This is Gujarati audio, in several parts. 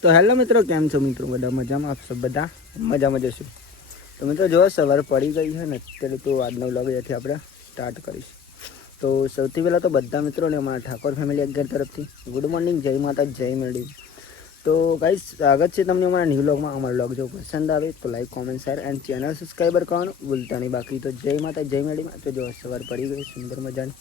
તો હેલો મિત્રો, કેમ છો મિત્રો? બધા મજામાં? આપ સબ બધા મજામાં જશું. તો મિત્રો જો સવારે પડી ગઈ છે ને અત્યારે, તો આજનો વ્લોગ અહીંયાથી આપણે સ્ટાર્ટ કરીશું. તો સૌથી પહેલાં તો બધા મિત્રોને અમારા ઠાકોર ફેમિલી અગિયાર તરફથી ગુડ મોર્નિંગ, જય માતા, જય મેળવી. તો ગાઈસ, સ્વાગત છે તમને અમારા ન્યૂ વ્લોગમાં. અમારો વ્લોગ જો પસંદ આવે તો like, comment, share and channel subscriber કરવાનું ભૂલતા નહીં. બાકી તો જય માતા, જય મેળવીમાં. તો જો સવાર પડી ગઈ સુંદર મજાની,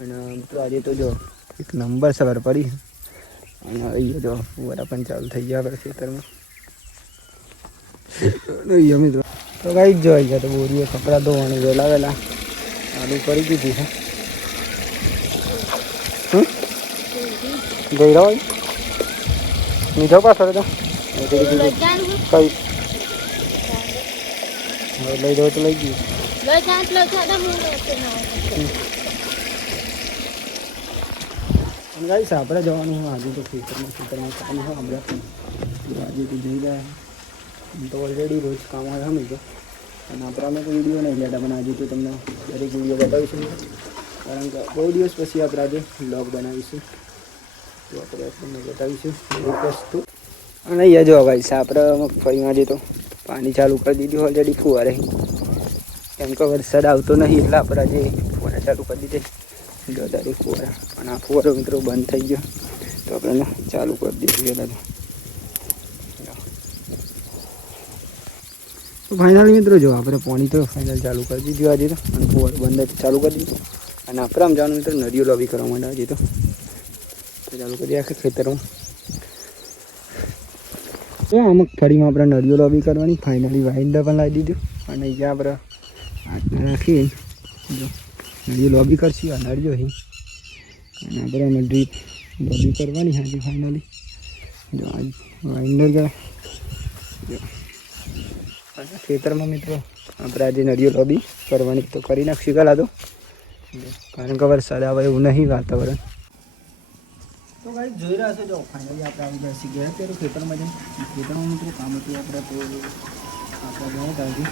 અને મિત્રો આજે તો જો એક નંબર સવાર પડી. અને અહીંયા જો વરા પણ ચાલુ થઈ ગયા આપણે ખેતરમાં. અહીંયા મિત્રો તો ગાઈ જો અહીંયા તો બોરીઓ કપડાં ધોવાનું વહેલા ચાલુ કરી દીધી છે. ગઈ રહ્યો મીઠો પાછળ તો કઈ હવે લઈ દો તો લઈ ગયું. ગાઈસ આપણે જવાનું હોય આજે તો ખેતરમાં કામ હોય આપણે. આજે તો જઈ રહ્યા તો ઓલરેડી રોજ કામ હોય અમે તો, અને આપણે અમે તો વિડીયો નહીં લેતા, પણ આજે તો તમને દરેક વિડીયો બતાવીશું, કારણ કે બહુ દિવસ પછી આપણે આજે વ્લોગ બનાવીશું. તો આપણે તમને બતાવીશું એક વસ્તુ. અને અહીંયા જો ગાઈસ આપણે મગફળીમાં આજે તો પાણી ચાલુ કરી દીધું ઓલરેડી ફુવારે, કેમ કે વરસાદ આવતો નહીં એટલે આપણે આજે ફુવારા ચાલુ કરી દીધી. ગદારી ફુવારા, પણ આ ફુવારો મિત્રો બંધ થઈ ગયો તો આપણે ચાલુ કરી દીધું પહેલાં તો ફાઇનલી મિત્રો જો આપણે પાણી તો ફાઇનલ ચાલુ કરી દીધું આજે તો, અને ફુવારો બંધ ચાલુ કરી દીધું. અને આપણે આમ જવાનું મિત્રો નદીઓ લોબી કરવા માટે આજે તો ચાલુ કરી આખે ખેતરમાં. તો આ મગફળીમાં આપણે નળીઓ લોબી કરવાની ફાઇનલી વાઇન્ડર પણ લાવી દીધું, અને અહીંયા આપણે હાથમાં રાખીએ જો નળીઓ લોબી કરશું. આ નળીઓ અહીં અને આપણે અમે ડ્રીપ લોબી કરવાની હાજી ફાઇનલી જો આ વાઇન્ડર ગયા જો. અને ખેતરમાં મિત્રો આપણે આજે નળીઓ લોબી કરવાની તો કરી નાખશું પહેલાં તો, કારણ કે વરસાદ આવે એવું નહીં વાતાવરણ. તો ભાઈ જોઈ રહ્યા છો જો ફાઇનલી આપણે આવી ગયા છીએ ગયા અત્યારે ખેતરમાં જઈને. ખેતરમાં મિત્રો કામ હતું આપણે, તો આપણે ગયા હતા હજી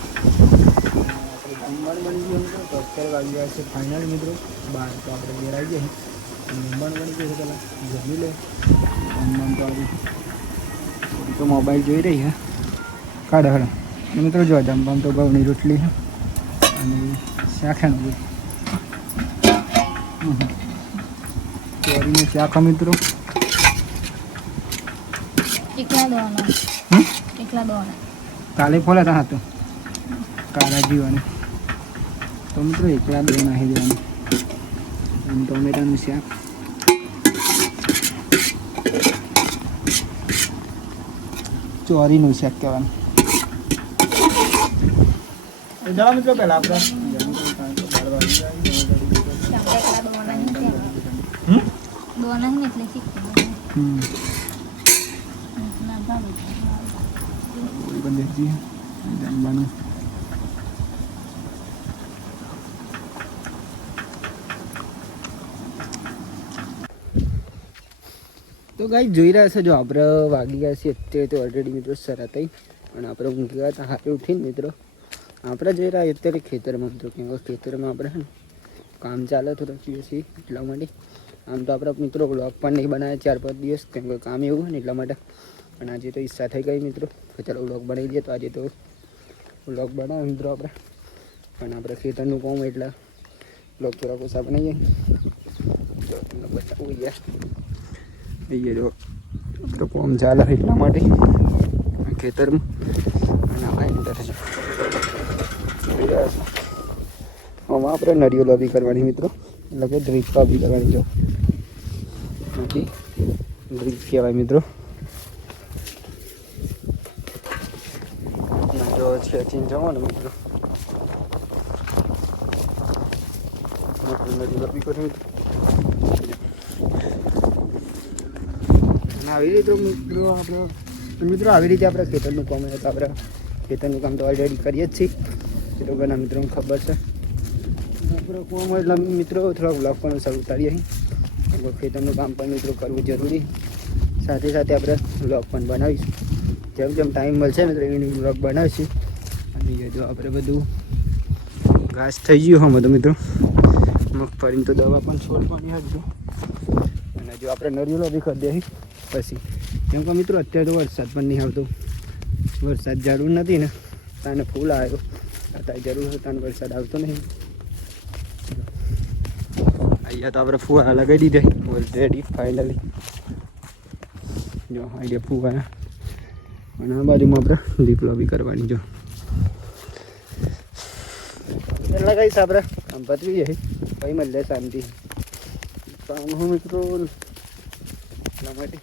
આપણે જમવાનું બની ગયું મિત્રો. તો અત્યારે આવી ગયા છે ફાઇનલી મિત્રો બહાર. તો આપણે ઘેર આવી ગયા જમવાનું બની ગયું છે, પહેલાં જમી લે જમવાનું. તો આવી તો મોબાઈલ જોઈ રહી છે કાઢે હળો. અને મિત્રો જો જમવાનું તો ઘઉંની રોટલી છે અને શાખાનું ચોરીનું શાક મિત્રો. કાલે ફોલા હતા કાળા જીવાનું, તો મિત્રો એકલા બે નાખી દેવાનું. અને ટોમેટાનું શાક, ચોરીનું શાક કહેવાનું. જવા મિત્રો પહેલાં આપણે જમવાનું. તો ગાઈ જોઈ રહ્યા છો જો આપણે વાગી ગયા છીએ અત્યારે તો ઓલરેડી મિત્રો સરા થઈ, અને આપણે ઊંઘી ગયા હતા હાથે ઉઠીને મિત્રો. આપણે જઈ રહ્યા અત્યારે ખેતરમાં મિત્રો, કેમ કે ખેતરમાં આપણે કામ ચાલે થોડું છીએ એટલા માટે. આમ તો આપણા મિત્રો વ્લોગ પણ નહીં બનાવે 4-5 દિવસ, કેમ કે કામ એવું હોય ને એટલા માટે. પણ આજે તો ઈચ્છા થઈ ગઈ મિત્રો કે ચાલો વ્લોગ બનાવી દઈએ. તો આજે તો વ્લોગ બનાવે મિત્રો આપણે, પણ આપણે ખેતરનું કામ એટલે વ્લોગ થોડા ઓછા બનાવીએ. તો તમને બતાવું યાર અહીંયા જો તો કામ ચાલે એટલા માટે ખેતરમાં. અને આ અંદર આમાં આપણે નળીઓ લોબી કરવાની મિત્રો, એટલે કે ડ્રીપ લોબી કરવાની. જો નથી ડ્રીપ કહેવાય મિત્રો. જો ખેંચીને જવાનું મિત્રો નળી લોબી કરવી. અને આવી રીતે મિત્રો આવી રીતે આપણે ખેતરનું કામ હોય તો આપણે ખેતરનું કામ તો ઓલરેડી કરીએ જ છીએ. એ તો ઘણા મિત્રોને ખબર છે. આપણે કામ હોય એટલે મિત્રો થોડાક વ્લોગ પણ સારું ઉતારીએ. ખેતરનું કામ પણ મિત્રો કરવું જરૂરી, સાથે સાથે આપણે વ્લોગ પણ બનાવીશું. જેમ જેમ ટાઈમ મળશે મિત્રો એની વ્લોગ બનાવીશું. અને જો આપણે બધું ઘાસ થઈ ગયું હા બધું મિત્રો. મગફળીની તો દવા પણ છોડવાની હતી, અને જો આપણે નળીઓ બી કરી દઈએ પછી કેમ કે મિત્રો અત્યારે તો વરસાદ પણ નહીં આવતો. વરસાદ જરૂર નથી ને તાને ફૂલ આવ્યો. અત્યારે જરૂર હોય તાને વરસાદ આવતો નહીં. અહીંયા તો આપણે ફુવારા લગાવી દીધા ઓલરેડી ફાઇનલી. જો અહીંયા ફુવારા અને આ બાજુમાં આપણે દીપલો બી કરવાની. જો લગાવીશ આપણે આમ પતવી જાય ભાઈ મળે શાંતિ. કામ હું મિત્રો એટલા માટે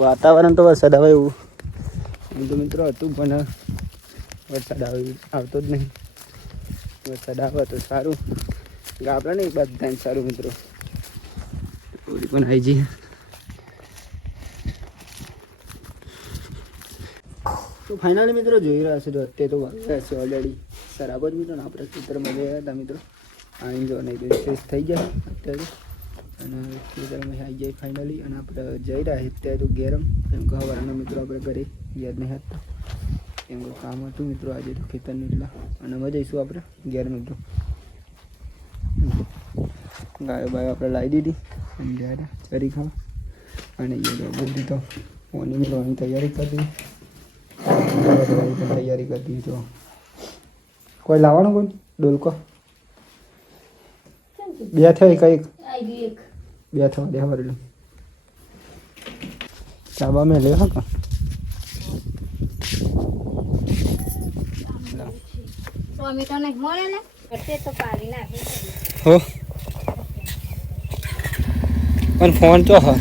વાતાવરણ તો વરસાદ આવે એવું એમ તો મિત્રો હતું પણ વરસાદ આવતો જ નહીં. વરસાદ આવે તો સારું ગાબડા નહીં બધા સારું મિત્રો. પૂરી પણ આવી જઈએ તો ફાઇનલી મિત્રો જોઈ રહ્યા છે તો અત્યારે તો વાગ્યા છે ઓલરેડી બરાબર મિત્રો. આપણે ખેતરમાં ગયા હતા મિત્રો. આવીને જો નહીં તો ફ્રેશ થઈ જાય અત્યારે અને ખેતરમાં આવી જાય ફાઇનલી. અને આપણે જઈ રહ્યા અત્યારે તો ગેરમ કેમ કે હવાના મિત્રો આપણે ઘરે યાદ નહીં હતા કેમ કે કામ હતું મિત્રો આજે તો ખેતરનું એટલા. અને અમે જઈશું આપણે ઘેર મિત્રો. ગાયો બાયો આપણે લાવી દીધી અને ગયા ચરી ખાવા અને એ બધી તો ઓની મિલવાની તૈયારી કરી દીધી. તૈયારી કરી દીધી. તો કોઈ લાવવાનું કોઈ ડોલકો બે થયો કંઈક બે થવા દે હવારેલું ચાબા મેં લે હા હો પણ ફોન તો હા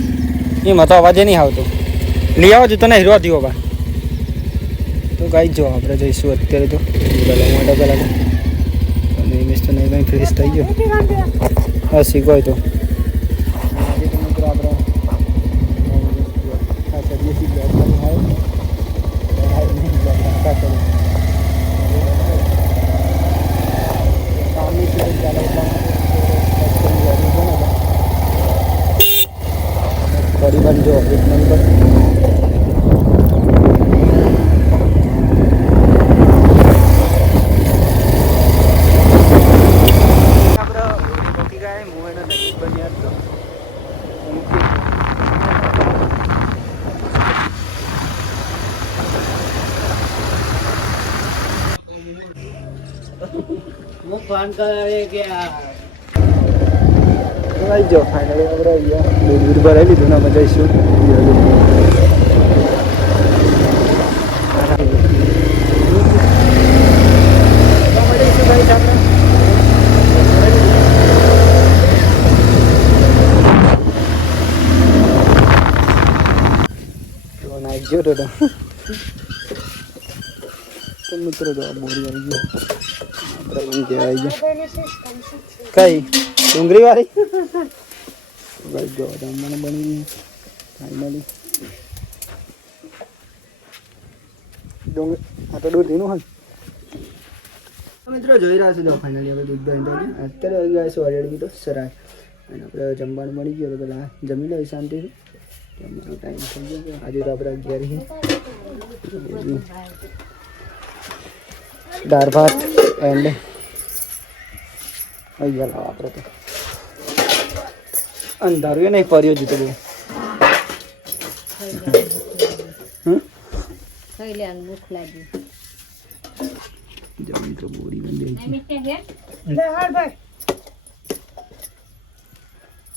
એમાં તો અવાજે નહીં આવતો. લઈ આવો જો તને હીરો દીવો બા તો ગાઈ જો આપણે જઈશું અત્યારે તો મોટા પહેલાં અને ઇમેજ તો નહીં કંઈ ફ્રેશ થઈ ગયો. હા શીખવાય તો આજે તો મિત્રો આપણે પરિવાર જો એક નંબર ફોન કરે કે જો ફાઇનલી આપણે અહીંયા દૂધ ભરાઈ લીધું ને અમે જઈશું નાખજો તો મિત્રો તો બોરી આવી ગયો આપણે આવી ગયો કઈ ડુંગળી વાળી ભાઈ જો રમવાનું બની ગયું ફાઇનલી. આ તો દૂધ એનું હોય મિત્રો જોઈ રહ્યા છો ફાઇનલી આપણે દૂધ બની ગયું. અત્યારે આવી ગયા છે ઓલરેડી તો સરાય અને આપણે જમવાનું મળી ગયું તો પેલા જમી લઈએ શાંતિથી. જમવાનો ટાઈમ થઈ ગયો. આજે તો આપણે ઘેર દાળ ભાત એન્ડ અહીંયા લાવો આપણે તો અંધારું એ નહીં ફર્યો જીતો બહુ જમી તો બોરી બંધ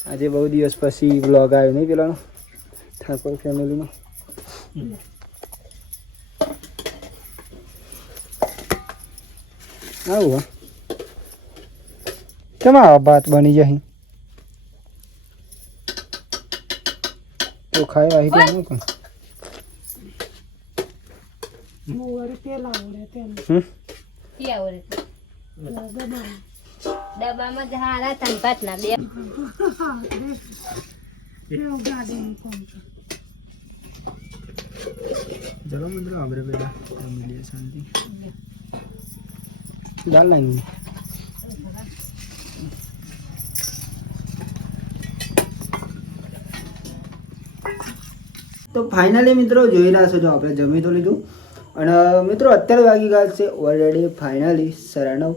આજે બહુ દિવસ પછી વ્લોગ આવ્યો નહીં પેલાનો ઠાકોર ફેમિલીનો. આવું કેમ આવા ભાત બની જાય તો ખાઈ વાહી દે હું પણ ડબ્બામાં હારા તંપાત ના બે ચલો મિત્રો આપણે પેલા મળીએ શાંતિ દાલ લાઈન તો ફાઇનલી મિત્રો જોઈ રહ્યા છો જો આપણે જમી તો લીધું અને મિત્રો અત્યારે વાગી ગયા છે ઓલરેડી ફાઇનલી 9:30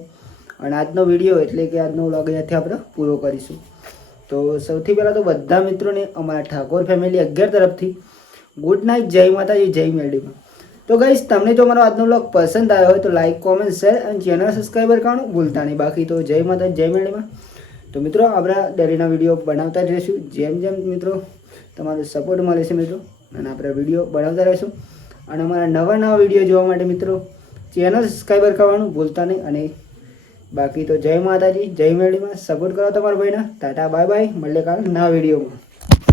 અને આજનો વિડીયો એટલે કે આજનો વ્લોગ અહીંયાથી આપણે પૂરો કરીશું. તો સૌથી પહેલાં તો બધા મિત્રોને અમારા ઠાકોર ફેમિલી 11 તરફથી ગુડ નાઇટ, જય માતાજી, જય મેરડીમાં. તો ગાઈસ તમને જો મારો આજનો બ્લોગ પસંદ આવ્યો હોય તો લાઈક, કોમેન્ટ, શેર અને ચેનલ સબસ્ક્રાઈબર કરવાનું ભૂલતા નહીં. બાકી તો જય માતાજી, જય મેરડીમાં. તો મિત્રો આપણે ડેરીના વિડીયો બનાવતા જ રહીશું. જેમ જેમ મિત્રો તમારો સપોર્ટ મળે છે મિત્રો, અને આપણે વિડીયો બનાવતા રહીશું. અને અમારા નવા વિડીયો જોવા માટે મિત્રો ચેનલ સબસ્ક્રાઈબર કરવાનું ભૂલતા નહીં. અને બાકી તો જય માતાજી, જય મેરડીમાં. સપોર્ટ કરો તમારા ભાઈના. Tata, bye bye. મળીએ કાલે નવા વિડીયોમાં.